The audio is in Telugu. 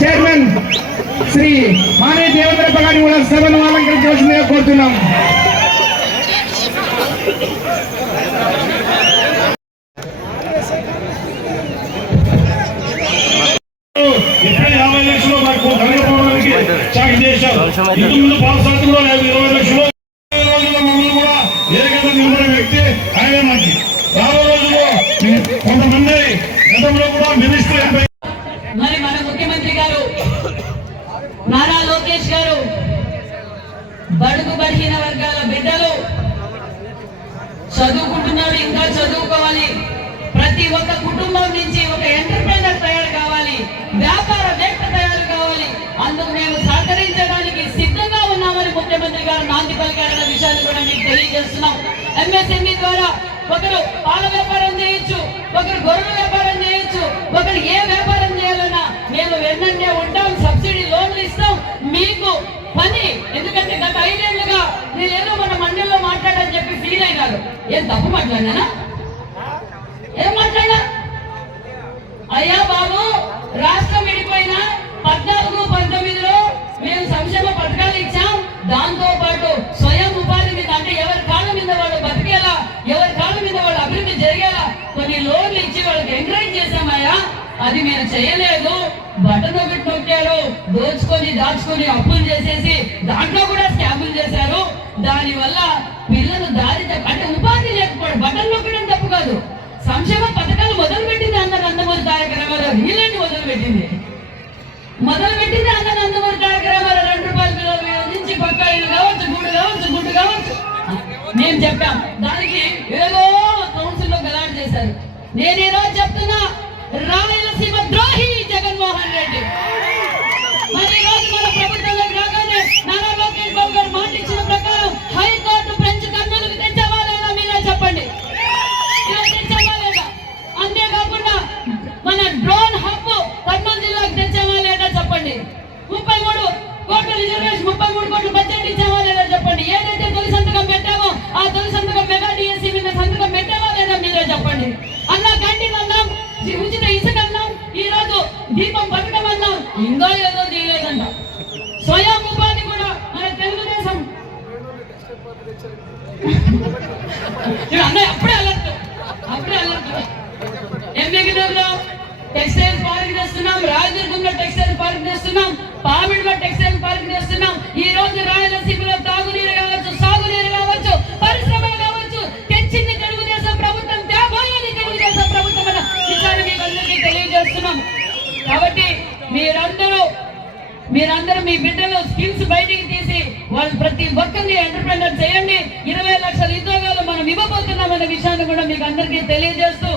చైర్మన్ శ్రీ మానే దేవేంద్రప్ప గారిని కూడా సభను అలంకరించవలసిందిగా కోరుతున్నాం. ఇక్కడ 50 లక్షలు మాకు కనకపోవడానికి చాకి చేశారు. ఇంతకు ముందు పాలసీ కూడా 20 లక్షలు కూడా ఏకైనా నిలబడే వ్యక్తి ఆయన. మనకి రాబో రోజుల్లో కొంతమంది గతంలో కూడా మినిస్టర్ మరి మన ముఖ్యమంత్రి గారు నారా లోకేష్ గారు బడుగు బలహీన వర్గాల బిడ్డలు చదువుకుంటున్నారు, ఇంకా చదువుకోవాలి. ప్రతి ఒక్క కుటుంబం నుంచి ఒక ఎంటర్ప్రైనర్ తయారు కావాలి, వ్యాపారవేత్త తయారు కావాలి. అందుకు మేము సహకరించడానికి సిద్ధంగా ఉన్నామని ముఖ్యమంత్రి గారు నాంది పలికారన్న విషయాన్ని కూడా మీకు తెలియజేస్తున్నాం. ఎంఎస్ఎంఈ ద్వారా ఒకరు పాల వ్యాపారం చేయొచ్చు, ఒకరు గొర్రెల వ్యాపారం చేయొచ్చు, ఒకరు ఏ వ్యాపారం చేయాలన్నా మేము వెన్నంటే ఉంటాం. సబ్సిడీ లోన్లు ఇస్తాం మీకు పని. ఎందుకంటే గత 5 ఏళ్లుగా నేనేదో మన మండలిలో మాట్లాడని చెప్పి ఫీల్ అయినారు. ఏం తప్పు మాట్లాడినా? ఏం మాట్లాడా? అయ్యా బాబు, రాష్ట్రం విడిపోయినా 14-19లో మేము సంక్షేమ పథకాలు ఇచ్చాం. దాంతో పాటు స్వయం ఉపాధి మీద, అంటే ఎవరి కాళ్ళ మీద వాళ్ళు బతికేలా, ఎవరి కాళ్ళ మీద వాళ్ళు అభివృద్ధి జరిగేలా కొన్ని లోన్లు ఇచ్చి వాళ్ళకి ఎంకరేజ్ చేశామయ్యా. అది మీరు చేయలేదు. బటన్ ఒకటి నొక్కారు, దోచుకొని దాచుకొని అప్పులు చేసేసి దాంట్లో కూడా స్కాములు చేశారు. దానివల్ల పిల్లలు దారి అంటే ఉపాధి లేకపోవడం. బటన్ నొక్కడం తప్పు కాదు. సంక్షేమ పథకాలు మొదలు పెట్టింది అన్న నందమూరి తారక రామారావు. వీళ్ళని మొదలుపెట్టింది అన్న నందమూరి తారక రామారావు. 2 రూపాయల పిల్లల నుంచి పక్క ఇల్లు కావచ్చు, గుడ్డు కావచ్చు, గుడ్డు కావచ్చు మేము చెప్పాం. దానికి ఏదో కౌన్సిల్లో గలాట్ చేశారు. నేను ఈరోజు చెప్తున్నా, రాయలసీమ ద్రోహి జగన్మోహన్ రెడ్డి. మరి ఈ రోజు మన ప్రభుత్వంలోకి రాగానే నారా లోకేష్ బాబు గారు మాట ఇచ్చిన ప్రకారం హైకోర్టు ఫ్రెంచ్ కర్నూలుకు తెచ్చావా లేదా మీరే చెప్పండి. తెచ్చావా లేదా? అంతేకాకుండా మన డ్రోన్ హబ్ కర్నూలు జిల్లాకు తెచ్చావా లేదా చెప్పండి. 33 కోట్ల రిజర్వేషన్, 33 కోట్ల బడ్జెట్ ఇచ్చావా లేదా చెప్పండి. ఏదైతే తొలి సంతకం పెట్టామో ఆ తొలి సంతకం మెగా డిఎస్సీ మీద సంతకం పెట్టావా లేదా మీరే చెప్పండి. అన్నా క్యాంటీన్ అన్నాం, ఉచిత ఇసుక అన్నాం, ఈ రోజు దీపం పథకం అన్నాం, ఇంకా ఏదో చేయలేదంట. స్వయం ఉపాధి కూడా మన తెలుగుదేశం అప్పుడే అలర్ట్. ఎంబీగూరులో టెక్స్టైల్ పార్క్ చేస్తున్నాం, రాయదుర్గంలో టెక్స్టైల్ పార్క్ చేస్తున్నాం, పామిడిలో టెక్స్టైల్ పార్క్ చేస్తున్నాం. ఈ రోజు రాయలసీమలో తాగునీరు కావచ్చు, సాగునీరు కావచ్చు, పరిశ్రమలు కావచ్చు తెచ్చింది తెలుగుదేశం ప్రభుత్వం, తేబోయేది తెలుగుదేశం ప్రభుత్వం అన్న విషయాన్ని మీకు అందరికీ తెలియజేస్తున్నాం. కాబట్టి మీరందరూ మీ బిడ్డలు స్కిల్స్ బయటికి తీసి వాళ్ళు ప్రతి ఒక్కరిని ఎంటర్ప్రెన్యూర్ చేయండి. 20 లక్షల ఉద్యోగాలు మనం ఇవ్వబోతున్నామనే విషయాన్ని కూడా మీకు అందరికీ తెలియజేస్తూ